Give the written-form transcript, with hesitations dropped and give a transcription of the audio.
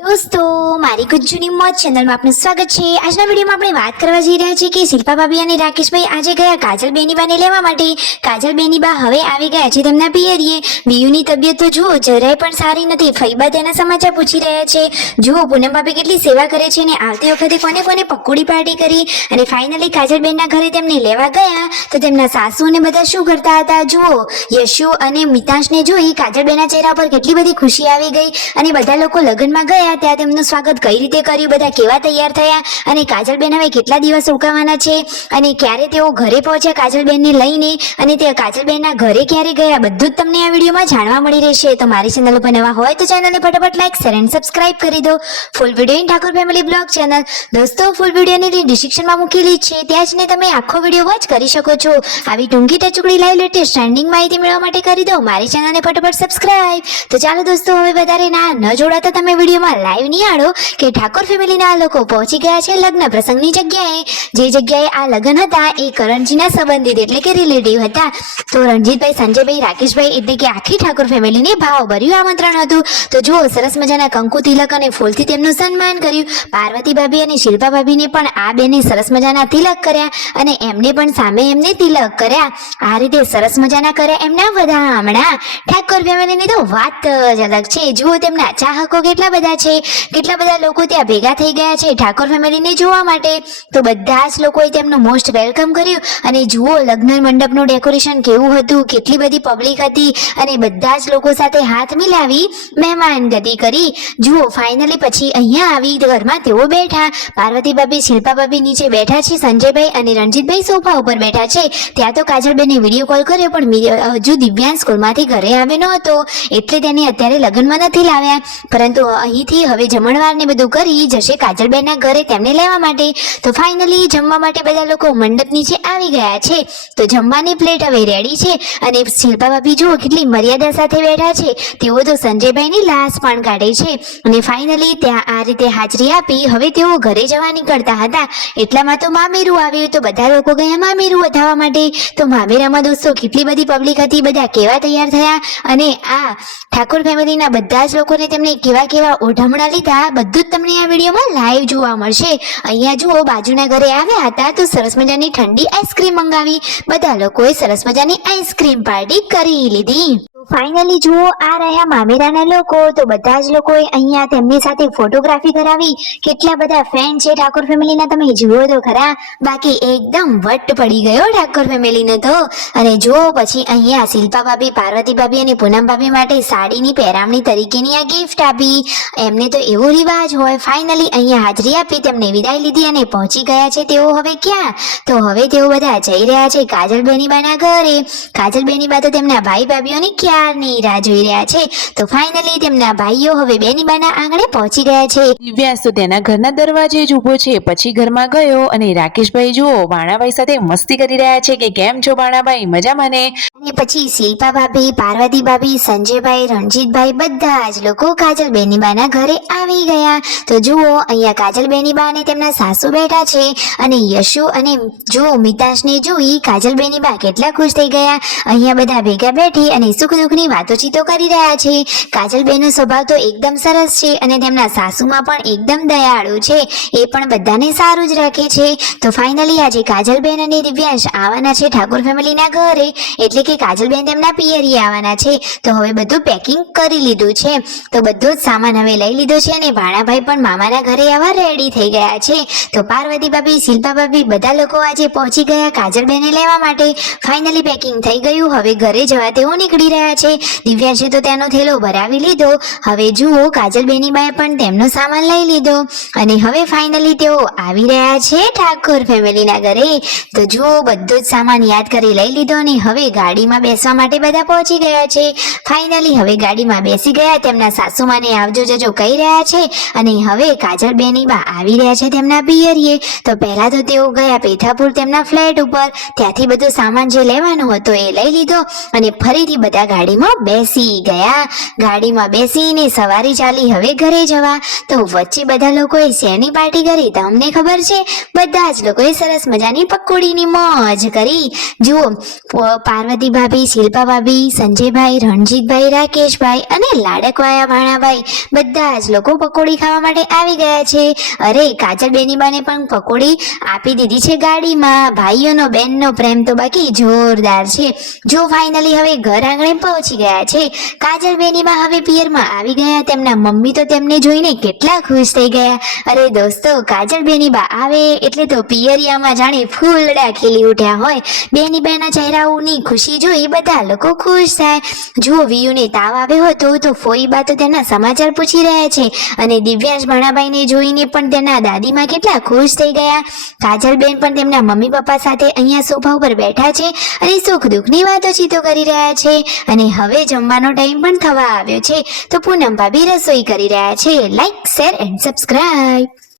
દોસ્તો મારી ગુજ્જુની મોજ ચેનલમાં આપનું સ્વાગત છે। આજના વિડીયોમાં આપણે વાત કરવા જઈ રહ્યા છીએ કે શિલ્પા ભાભી અને રાકેશભાઈ આજે ગયા કાજલ બેનીબાને લેવા માટે। કાજલ બેનીબા હવે આવી ગયા છે તેમના પિયરીએ। બીયુની તબિયત તો જુઓ જરાય પણ સારી નથી। ફઈબા તેના સમાચાર પૂછી રહ્યા છે। જુઓ પૂનમ ભાભી કેટલી સેવા કરે છે અને આવતી વખતે કોને કોને પકોડી પાર્ટી કરી અને ફાઇનલી કાજલ બેનના ઘરે તેમને લેવા ગયા તો તેમના સાસુ અને બધા શું કરતા હતા જુઓ। યશુ અને મિતાંશને જોઈ કાજલ બેનના ચહેરા પર કેટલી બધી ખુશી આવી ગઈ અને બધા લોકો લગ્નમાં ગયા ત્યાં તેમનું સ્વાગત કઈ રીતે કર્યું, બધા કેવા તૈયાર થયા અને કાજલબેન હવે કેટલા દિવસ રોકાવાના છે અને ક્યારે તેઓ ઘરે પહોંચ્યા કાજલબેનને લઈને અને તે કાજલબેનના ઘરે ક્યારે ગયા બધું જ તમને આ વિડીયોમાં જાણવા મળી રહેશે। તો મારી ચેનલ ઉપર નવા હોય તો ચેનલને ફટાફટ લાઈક શેર એન્ડ સબસ્ક્રાઇબ કરી દો। Full video Thakor family blog channel દોસ્તો ફૂલ વિડીયોની ડિસ્ક્રિપ્શનમાં મૂકેલી છે, ત્યાં જઈને તમે આખો વિડીયો વોચ કરી શકો છો। આવી ટૂંકી ટચુકડી લાઈવ લેટેસ્ટ ટ્રેન્ડિંગ માહિતી મેળવવા માટે કરી દો મારી ચેનલને ફટાફટ સબસ્ક્રાઇબ। તો ચાલો દોસ્તો હવે વધારે ના ન જોડાતા તમે વિડીયોમાં લાઈવ નિહાળો કે ઠાકોર ફેમિલીના લોકો પહોંચી ગયા છે લગ્ન પ્રસંગની જગ્યાએ। જે જગ્યાએ આ લગ્ન હતા એ કરણજીના સંબંધિત એટલે કે રિલેટિવ હતા। તો રણજીતભાઈ, સંજયભાઈ, રાકેશભાઈ એટલે કે આખી ઠાકોર ફેમિલીને ભાવભર્યું આમંત્રણ હતું। તો જુઓ સરસ મજાના કંકુ તિલક અને ફૂલથી તેમનું સન્માન કર્યું। પાર્વતી ભાભી અને શિલ્પા ભાભીને પણ આ બેને સરસ મજાના તિલક કર્યા અને એમને પણ સામે એમને તિલક કર્યા। આ રીતે સરસ મજાના કર્યા એમના વધામણા। ઠાકોર ફેમિલીની તો વાત જ અલગ છે। જુઓ તેમના ચાહકો કેટલા બધા છે, કેટલા બધા લોકો ત્યાં ભેગા થઈ ગયા છે ઠાકોર ફેમિલીને જોવા માટે। તો બધા જ લોકોએ તેમનું મોસ્ટ વેલકમ કર્યું અને જુઓ લગ્ન મંડપનું ડેકોરેશન કેવું હતું, કેટલી બધી પબ્લિક હતી અને બધા જ લોકો સાથે હાથ મિલાવી મહેમાનગતિ કરી। જુઓ ફાઇનલી પછી અહીંયા આવી ઘરમાં તેઓ બેઠા। પાર્વતી ભાભી, શિલ્પા ભાભી નીચે બેઠા છે, સંજયભાઈ અને રણજીતભાઈ સોફા ઉપર બેઠા છે। ત્યાં તો કાજલબેને વિડીયો કોલ કર્યો પણ હજુ દિવ્યાંશ સ્કૂલમાંથી ઘરે આવ્યો ન હતો એટલે તેને અત્યારે લગ્નમાં નથી લાવ્યા, પરંતુ અહીંથી હવે જમણવાર ને બધું કરી જશે કાજલબેનના ઘરે તેમને લેવા માટે। તો ફાઇનલી જમવા માટે બધા લોકો મંડપ નીચે આવી ગયા છે। તો જમવાની પ્લેટ હવે રેડી છે અને શિલ્પા ભાભી જુઓ કેટલી મર્યાદા સાથે બેઠા છે, તેઓ તો સંજયભાઈની લાશ પણ કાઢે છે અને ફાઇનલી ત્યાં આ રીતે હાજરી આપી હવે તેઓ ઘરે જવા નીકળતા હતા એટલામાં તો મામેરું આવ્યું। તો બધા લોકો ગયા મામેરું વધાવવા માટે। તો મામેરામાં દોસ્તો કેટલી બધી પબ્લિક હતી, બધા કેવા તૈયાર થયા અને આ ઠાકોર ફેમિલીના બધા જ લોકોને તેમને કેવા કેવા ઓઢામણા લીધા બધું જ તમને આ વિડીયોમાં લાઈવ જોવા મળશે। અહીંયા જુઓ બાજુના ઘરે આવ્યા હતા તો સરસ મજાની ઠંડી આઈસ્ક્રીમ મંગાવી, બધા લોકોએ સરસ મજાની આઈસ્ક્રીમ પાર્ટી કરી લીધી। ફાઇનલી જુઓ આ રહ્યા મામેરાના લોકો, તો બધા જ લોકોએ અહીંયા તેમની સાથે ફોટોગ્રાફી કરાવી। કેટલા બધા ફેન છે ઠાકોર ફેમિલીના તમે જુઓ તો ખરા, બાકી એકદમ વટ પડી ગયો ઠાકોર ફેમિલીને તો। અને જુઓ પછી અહીંયા શિલ્પા ભાભી, પાર્વતી ભાભી અને પૂનમ ભાભી માટે સાડીની પહેરામણી તરીકેની આ ગિફ્ટ આપી। એમને તો એવો રિવાજ હોય। ફાઇનલી અહીંયા હાજરી આપી તેમને વિદાય લીધી અને પહોંચી ગયા છે તેઓ હવે ક્યાં, તો હવે તેઓ બધા જઈ રહ્યા છે કાજલ બેનીબાના ઘરે। કાજલ બેનીબા તો તેમના ભાઈ ભાભીઓની ક્યારની રાહ જોઈ રહ્યા છે। તો ફાઇનલી તેમના ભાઈઓ હવે બેનીબાના આંગણે પહોંચી ગયા છે। દિવ્યાંશ તો તેના ઘરના દરવાજે જ ઊભો છે, પછી ઘરમાં ગયો અને રાકેશભાઈ જુઓ ભાણાભાઈ સાથે મસ્તી કરી રહ્યા છે કે કેમ છો ભાણાભાઈ, મજામાં ને? અને પછી શિલ્પા ભાભી, પાર્વતી ભાભી, સંજયભાઈ, રણજીતભાઈ બધા જ લોકો કાજલ બેનીબાના ઘરે આવી ગયા। તો જુઓ અહીંયા કાજલ બેનીબા અને તેમના સાસુ બેઠા છે અને યશુ અને જુઓ મિતાંશને જોઈ કાજલ બેનીબા કેટલા ખુશ થઈ ગયા। અહીંયા બધા ભેગા બેઠી અને સુખ દુઃખની વાતોચીતો કરી રહ્યા છે। કાજલ બેનનો સ્વભાવ તો એકદમ સરસ છે અને તેમના સાસુમાં પણ એકદમ દયાળુ છે, એ પણ બધાને સારું જ રાખે છે। તો ફાઇનલી આજે કાજલબેન અને દિવ્યાંશ આવવાના છે ઠાકોર ફેમિલીના ઘરે એટલે કે કાજલબેન તેમના પિયરી આવવાના છે। તો હવે બધું પેકિંગ કરી લીધું છે, તો બધો જ સામાન હવે લઈ લીધો છે અને ભાણાભાઈ પણ મામાના ઘરે આવવા રેડી થઈ ગયા છે। તો પાર્વતી ભાભી, શિલ્પા ભાભી બધા લોકો આજે પહોંચી ગયા કાજલબેનને લેવા માટે। ફાઇનલી પેકિંગ થઈ ગયું, હવે ઘરે જવા તેઓ નીકળી રહ્યા છે। દિવ્યાંશે તો તેનો થેલો ભરાવી લીધો, હવે જુઓ કાજલ બેનીબાએ પણ તેમનો સામાન લઈ લીધો અને હવે ફાઇનલી તેઓ આવી રહ્યા છે ઠાકોર ફેમિલીના ઘરે। તો જુઓ બધો જ સામાન યાદ કરી લઈ લીધો અને હવે ગાડીમાં બેસવા માટે બધા પહોંચી ગયા છે। ફાઇનલી હવે ગાડીમાં બેસી ગયા, તેમના સાસુમાને આવજો જજો કહી રહ્યા છે અને હવે કાજલ બેનીબા આવી રહ્યા છે તેમના પિયરીએ। તો પહેલા તો તેઓ ગયા પેથાપુર તેમના ફ્લેટ ઉપર, ત્યાંથી બધો સામાન જે લેવાનો હતો એ લઈ લીધો અને ફરીથી બધા ગાડીમાં બેસી ગયા. ગાડીમાં બેસીને સવારી ચાલી હવે ઘરે જવા. તો વચ્ચે બધા લોકોએ શેની પાર્ટી કરી તમને ખબર છે? બધા જ લોકોએ સરસ મજાની પકોડીની મોજ કરી. જુઓ, પાર્વતી ભાભી, શિલ્પા ભાભી, સંજયભાઈ, રણજીતભાઈ, રાકેશભાઈ અને લાડકવાયા ભાણાભાઈ બધા જ લોકો પકોડી ખાવા માટે આવી ગયા છે. અરે કાજલ બેનીબાને પણ પકોડી આપી દીધી છે ગાડીમાં. ભાઈઓનો બહેનનો પ્રેમ તો બાકી જોરદાર છે. જો ફાઇનલી હવે ઘર આંગણે પહોંચી ગયા છે. કાજલ બેનીબા હવે પિયરમાં આવી ગયા. તેમના મમ્મી તો તેમને જોઈને કેટલા ખુશ થઈ ગયા. અરે દોસ્તો, કાજલ બેનીબા આવે એટલે તો પિયરિયામાં જાણે ફૂલડા ખીલી ઉઠ્યા હોય. બેનીબાના ચહેરાઓની ખુશી જોઈ બધા લોકો ખુશ થાય. જુઓ, વિયુને તાવ આવ્યો હતો તો ફોઈબા તો તેના સમાચાર પૂછી રહ્યા છે અને દિવ્યાંશ ભાણાભાઈને જોઈને પણ તેના દાદીમાં કેટલા ખુશ થઈ ગયા. કાજલબેન પણ તેમના મમ્મી પપ્પા સાથે અહીંયા સોફા ઉપર બેઠા છે અને સુખ દુઃખની વાતોચીતો કરી રહ્યા છે. અને હવે જમવાનો ટાઈમ પણ થવા આવ્યો છે તો પૂનમ ભાભી રસોઈ કરી રહ્યા છે. Like, share and subscribe.